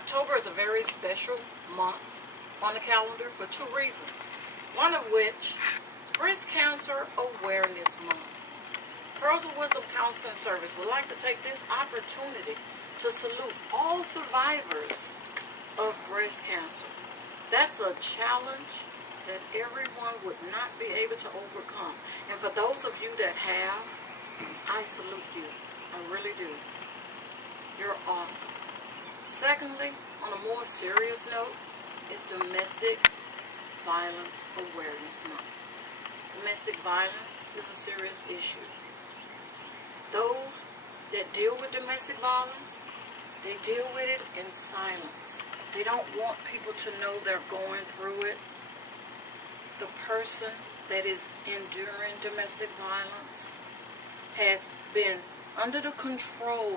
October is a very special month on the calendar for two reasons. One of which is Breast Cancer Awareness Month. Pearls of Wisdom Counseling Service would like to take this opportunity to salute all survivors of breast cancer. That's a challenge that everyone would not be able to overcome. And for those of you that have, I salute you. I really do. You're awesome. Secondly, on a more serious note, is Domestic Violence Awareness Month. Domestic violence is a serious issue. Those that deal with domestic violence, they deal with it in silence. They don't want people to know they're going through it. The person that is enduring domestic violence has been under the control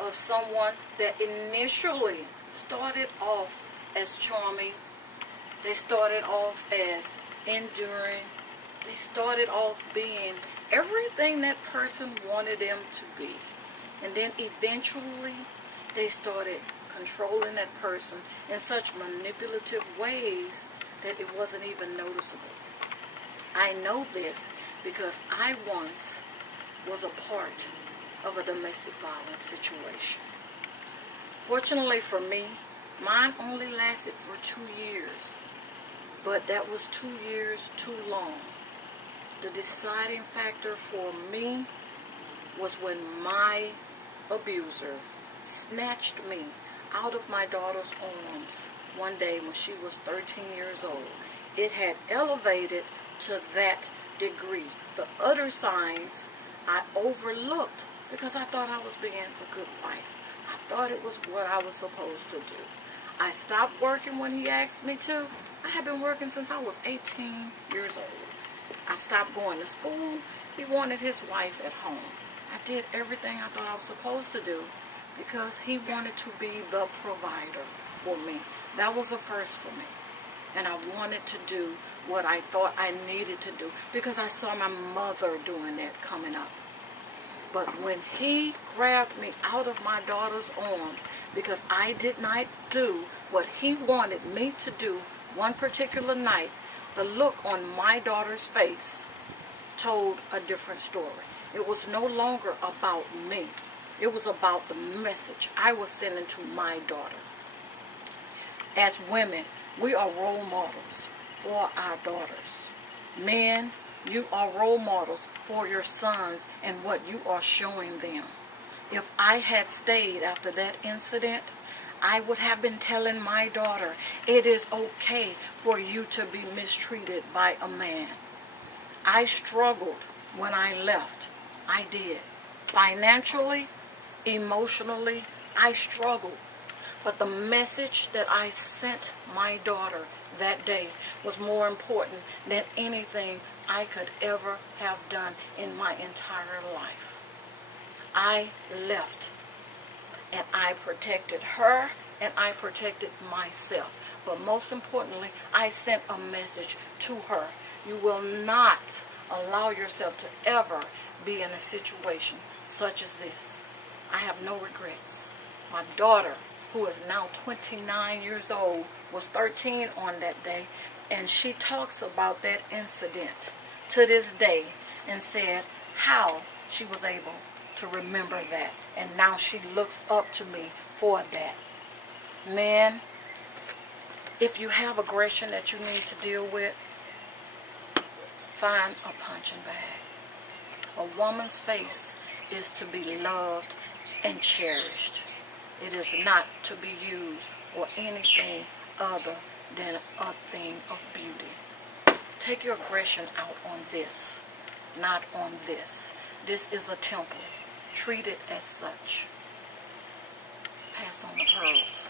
of someone that initially started off as charming. They started off as enduring. They started off being everything that person wanted them to be. And then eventually they started controlling that person in such manipulative ways that it wasn't even noticeable. I know this because I once was a part of a domestic violence situation. Fortunately for me, mine only lasted for 2 years, but that was 2 years too long. The deciding factor for me was when my abuser snatched me out of my daughter's arms one day when she was 13 years old. It had elevated to that degree. The other signs I overlooked because I thought I was being a good wife. I thought it was what I was supposed to do. I stopped working when he asked me to. I had been working since I was 18 years old. I stopped going to school. He wanted his wife at home. I did everything I thought I was supposed to do because he wanted to be the provider for me. That was a first for me. And I wanted to do what I thought I needed to do because I saw my mother doing that coming up. But when he grabbed me out of my daughter's arms because I did not do what he wanted me to do one particular night, the look on my daughter's face told a different story. It was no longer about me. It was about the message I was sending to my daughter. As women, we are role models for our daughters. Men, you are role models for your sons and what you are showing them. If I had stayed after that incident, I would have been telling my daughter, it is okay for you to be mistreated by a man. I struggled when I left. I did. Financially, emotionally, I struggled. But the message that I sent my daughter that day was more important than anything I could ever have done in my entire life. I left and I protected her and I protected myself. But most importantly, I sent a message to her. You will not allow yourself to ever be in a situation such as this. I have no regrets. My daughter, who is now 29 years old, was 13 on that day, and she talks about that incident to this day and said how she was able to remember that, and now she looks up to me for that. Men, if you have aggression that you need to deal with, find a punching bag. A woman's face is to be loved and cherished. It is not to be used for anything other than a thing of beauty. Take your aggression out on this, not on this. This is a temple. Treat it as such. Pass on the pearls.